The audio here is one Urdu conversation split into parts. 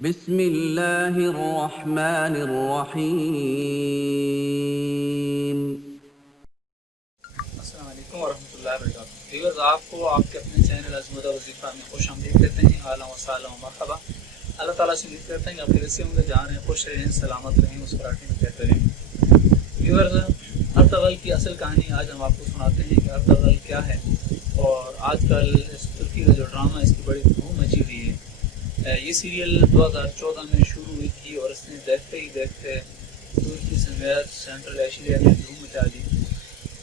بسم اللہ الرحمن الرحیم۔ السلام علیکم ورحمۃ اللہ وبرکاتہ۔ ویورز، آپ کو آپ کے اپنے چینل عظمت اور وظیفہ میں خوش آمدید کہتے ہیں۔ اہلا و سہلا و مرحبا۔ اللہ تعالیٰ سے امید کرتے ہیں کہ آپ کے رسی ہوں گے، جہاں رہیں خوش رہیں، سلامت رہیں، مسکراہٹے میں کہتے رہیں۔ ویورز، ارطغرل کی اصل کہانی آج ہم آپ کو سناتے ہیں کہ ارطغرل کیا ہے، اور آج کل اس ترکی کا جو ڈرامہ اس کی بڑی دھوم مچی ہوئی ہے۔ یہ سیریل 2014 میں شروع ہوئی تھی اور اس نے دیکھتے ہی دیکھتے ترکی سمیت سینٹرل ایشیا میں دھوم مچا دی،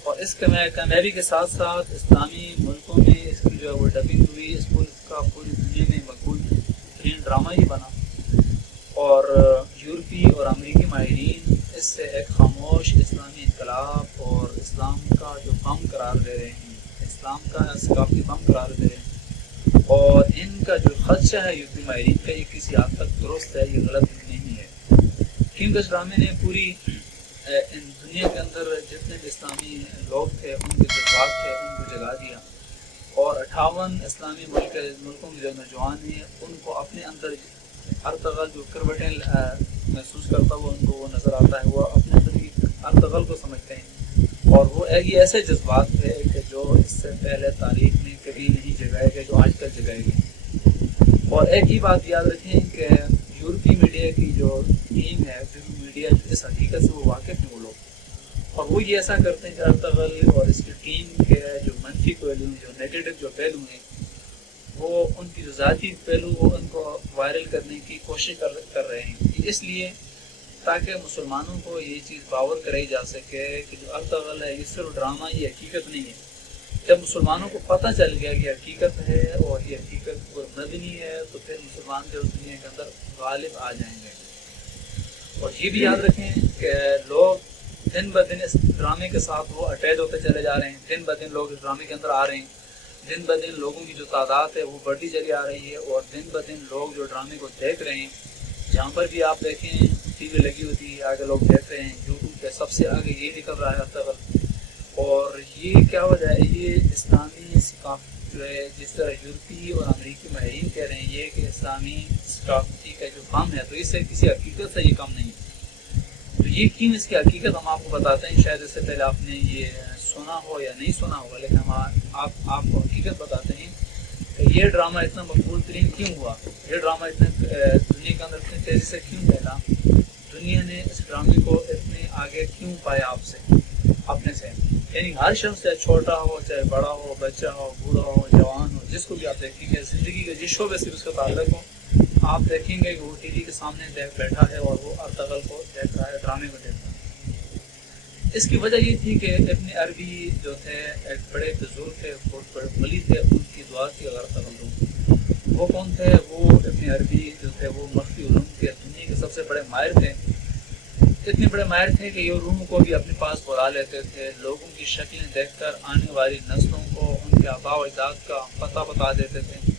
اور اس کامیابی کے ساتھ ساتھ اسلامی ملکوں میں اس کی جو ہے وہ ڈبنگ ہوئی۔ اس ملک کا پوری دنیا میں مقبول ترین ڈرامہ ہی بنا، اور یورپی اور امریکی ماہرین اس سے ایک خاموش اسلامی انقلاب اور اسلام کا جو بم قرار دے رہے ہیں، اسلام کا ثقافتی بم قرار دے رہے ہیں۔ اور ان کا جو خدشہ ہے یورپی ماہرین کا، یہ کسی حد تک درست ہے، یہ غلط نہیں ہے، کیونکہ اس ڈرامے نے پوری ان دنیا کے اندر جتنے بھی اسلامی لوگ تھے، ان کے جذبات تھے، ان کو جگا دیا، اور 58 اسلامی ملکوں کے جو نوجوان ہیں ان کو اپنے اندر ارطغرل جو کروٹیں محسوس کرتا ہوا ان کو وہ نظر آتا ہے، وہ اپنے اندر ہی ارطغرل کو سمجھتے ہیں، اور وہ یہ ایسے جذبات تھے کہ جو اس سے پہلے تاریخ میں کبھی نہیں جگائے گئے، جو آج تک جگائے گئے۔ اور ایک ہی بات یاد رکھیں کہ یورپی میڈیا کی جو ٹیم ہے، یورپی میڈیا اس حقیقت سے وہ واقف ہیں وہ لوگ، اور وہ یہ ایسا کرتے ہیں کہ ارطغرل اور اس کی ٹیم کے جو منفی پہلو ہیں، جو نیگیٹو جو پہلو ہیں، وہ ان کی جو ذاتی پہلو وہ ان کو وائرل کرنے کی کوشش کر رہے ہیں، اس لیے تاکہ مسلمانوں کو یہ چیز باور کرائی جا سکے کہ جو ارطغرل ہے یہ صرف ڈرامہ، یہ حقیقت نہیں ہے۔ جب مسلمانوں کو پتہ چل گیا کہ حقیقت ہے اور یہ حقیقت مدنی ہے، تو پھر مسلمان جو اس دنیا کے اندر غالب آ جائیں گے۔ اور یہ بھی یاد رکھیں کہ لوگ دن بدن اس ڈرامے کے ساتھ وہ اٹیچ ہوتے چلے جا رہے ہیں، دن بدن لوگ اس ڈرامے کے اندر آ رہے ہیں، دن بدن لوگوں کی جو تعداد ہے وہ بڑھتی چلی آ رہی ہے، اور دن بدن لوگ جو ڈرامے کو دیکھ رہے ہیں، جہاں پر بھی آپ دیکھیں ٹی وی لگی ہوتی ہے، آگے لوگ دیکھ رہے ہیں، یوٹیوب پہ سب سے آگے یہ نکل رہا ہے ارطغرل۔ اور یہ کیا وجہ ہے؟ یہ اسلامی ثقافت جو ہے، جس طرح یورپی اور امریکی ماہرین کہہ رہے ہیں یہ کہ اسلامی ثقافتی کا جو کم ہے، تو اس سے کسی حقیقت سے یہ کم نہیں ہے۔ تو یہ کیوں اس کی حقیقت ہم آپ کو بتاتے ہیں، شاید اس سے پہلے آپ نے یہ سنا ہو یا نہیں سنا ہوگا، لیکن ہم آپ کو حقیقت بتاتے ہیں کہ یہ ڈرامہ اتنا مقبول ترین کیوں ہوا، یہ ڈرامہ اتنے دنیا کے اندر اتنی تیزی سے کیوں پھیلا، دنیا نے اس ڈرامے کو اتنے آگے کیوں پایا آپ سے، اپنے سے، یعنی ہر شخص چاہے چھوٹا ہو، چاہے بڑا ہو، بچہ ہو، بوڑھا ہو، جوان ہو، جس کو بھی آپ دیکھیں گے زندگی کے جس شعبے سے اس کا تعلق ہو، آپ دیکھیں گے کہ وہ ٹی وی کے سامنے بیٹھا ہے اور وہ ارطغرل کو دیکھ رہا ہے، ڈرامے کو دیکھ رہا ہے۔ اس کی وجہ یہ تھی کہ ابن عربی جو تھے ایک بڑے بزرگ تھے، بہت بڑے ولی تھے، ان کی دعا تھی ارطغرل کو۔ وہ کون تھے؟ وہ ابن عربی جو تھے وہ مخفی علوم کے دنیا کے سب سے بڑے ماہر تھے، اتنے بڑے ماہر تھے کہ یہ علوم کو بھی اپنے پاس بلا لیتے تھے، لوگوں کی شکلیں دیکھ کر آنے والی نسلوں کو ان کے آباء و اجداد کا پتہ بتا دیتے تھے۔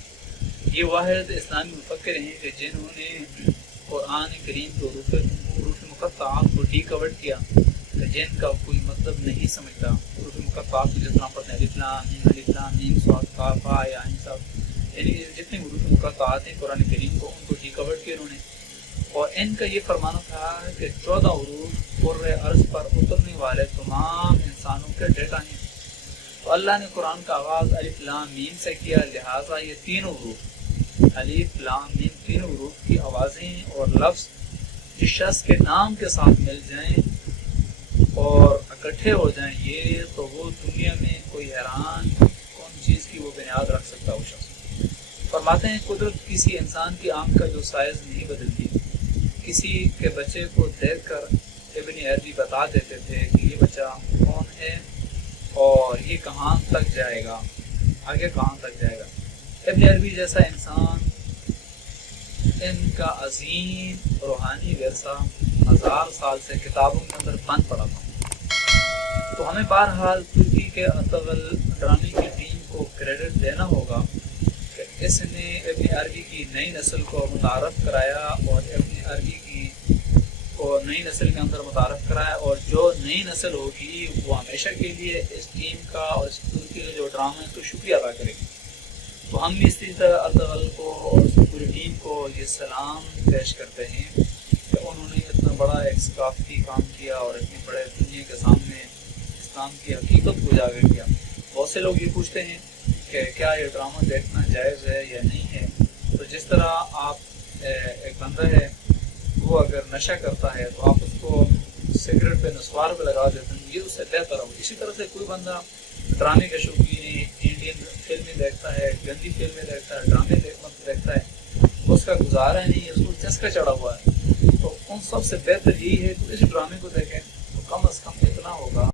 یہ واحد اسلامی مفکر ہیں کہ جنہوں نے قرآن کریم کو حروف مقطعات کو ڈیکوڈ کیا، کہ جن کا کوئی مطلب نہیں سمجھتا، حروف مقطعات کو جس طرح پڑھتے ہیں الف لام میم صاد قاف ہا یا عین صاد، یعنی جتنے حروف مقطعات ہیں قرآن کریم کو، ان کو ڈیکوڈ کیا انہوں نے۔ اور ان کا یہ فرمانا تھا کہ 14 حروف قرۂ ارض پر اترنے والے تمام انسانوں کے ڈیٹا ہیں۔ تو اللہ نے قرآن کا آغاز الف لام میم سے کیا، لہٰذا یہ تینوں حروف الف لام میم، تینوں حروف کی آوازیں اور لفظ جس شخص کے نام کے ساتھ مل جائیں اور اکٹھے ہو جائیں، یہ تو وہ دنیا میں کوئی حیران کون چیز کی وہ بنیاد رکھ سکتا وہ شخص۔ فرماتے ہیں قدرت کسی انسان کی آنکھ کا جو سائز نہیں بدلتی، کسی کے بچے کو دیکھ کر ابن عربی بتا دیتے تھے کہ یہ بچہ کون ہے اور یہ کہاں تک جائے گا، آگے کہاں تک جائے گا۔ ابن عربی جیسا انسان، ان کا عظیم روحانی ورثہ 1000 سال سے کتابوں کے اندر بند پڑا تھا۔ تو ہمیں بہرحال ترکی کے ارطغرل ڈرامے کی ٹیم کو کریڈٹ دینا ہوگا کہ اس نے ابن عربی کی نئی نسل کو متعارف کرایا، اور ابن عربی کو نئی نسل کے اندر متعارف کرایا، اور جو نئی نسل ہوگی وہ ہمیشہ کے لیے اس ٹیم کا اور اس ترکی کا جو ڈرامہ ہے تو شکریہ ادا کرے گی۔ تو ہم بھی اسی طرح ارطغرل کو اور اس پوری ٹیم کو یہ سلام پیش کرتے ہیں کہ انہوں نے اتنا بڑا ایک ثقافتی کام کیا اور اتنی بڑے دنیا کے سامنے اسلام کی حقیقت کو اجاگر کیا۔ بہت سے لوگ یہ پوچھتے ہیں کہ کیا یہ ڈرامہ دیکھنا جائز ہے یا نہیں ہے؟ تو جس طرح آپ ایک بندہ ہے وہ اگر نشہ کرتا ہے تو آپ اس کو سگریٹ پہ نسوار پہ لگا دیتے ہیں، یہ اس سے بہتر ہو۔ اسی طرح سے کوئی بندہ ڈرامے کا شوقین ہے، انڈین فلمیں دیکھتا ہے، گندی فلمیں دیکھتا ہے، ڈرامے دیکھتا ہے، اس کا گزارا نہیں ہے، اس کو چسکا چڑھا ہوا ہے، تو ان سب سے بہتر یہی ہے کہ اس ڈرامے کو دیکھیں تو کم از کم اتنا ہوگا